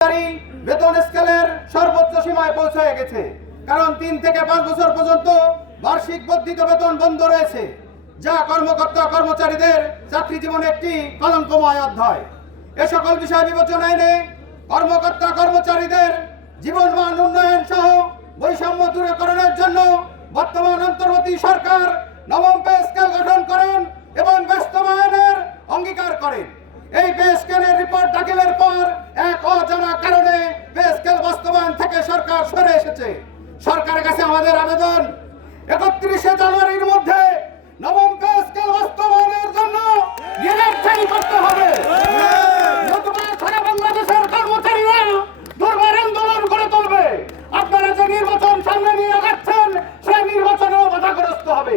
বেতন স্কেলের সর্বোচ্চ সীমায় পৌঁছে গেছে, কারণ 3 থেকে 5 বছর পর্যন্ত বার্ষিক বর্ধিত বেতন বন্ধ রয়েছে, যা কর্মকর্তা কর্মচারীদের চাকরি জীবনে একটি কলঙ্কময় অধ্যায়। এ সকল বিষয় বিবেচনায় এনে কর্মকর্তা কর্মচারীদের জীবনমান উন্নয়ন সহ বৈষম্য দূরীকরণের জন্য বর্তমান অন্তর্বর্তী সরকার নবম পে স্কেল গঠন করেন এবং বাস্তবায়নের অঙ্গীকার করেন। এই পে স্কেলের রিপোর্ট দাখিলের পর এক অজানা কারণে পে স্কেল বাস্তবায়ন থেকে সরকার সরে এসেছে। সরকারের কাছে আমাদের আবেদন, 31শে জানুয়ারির মধ্যে নবম পে স্কেল বাস্তবায়নের জন্য গ্রেড করতে হবে। নতুবা সারা বাংলাদেশের কর্মচারীরা দুর্বার আন্দোলন করে তুলবে। আপনারা যে নির্বাচন সামনে নিয়ে আগাচ্ছেন সেই নির্বাচনেও বাধাগ্রস্ত হবে।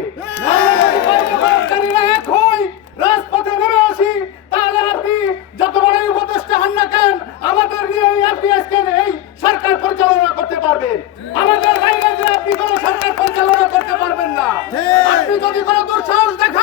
কর্মচারীরা এক হই, রাজপথে নেমে আসি, তাহলে আপনি যত বড়ই উপদেষ্টা হন না কেন আমাদের নিয়ে এই সরকার পরিচালনা করতে পারবেন। আমাদের বাইরে যে আপনি কোনো সরকার পরিচালনা করতে পারবেন না। আপনি যদি কোনো দুঃসাহস দেখান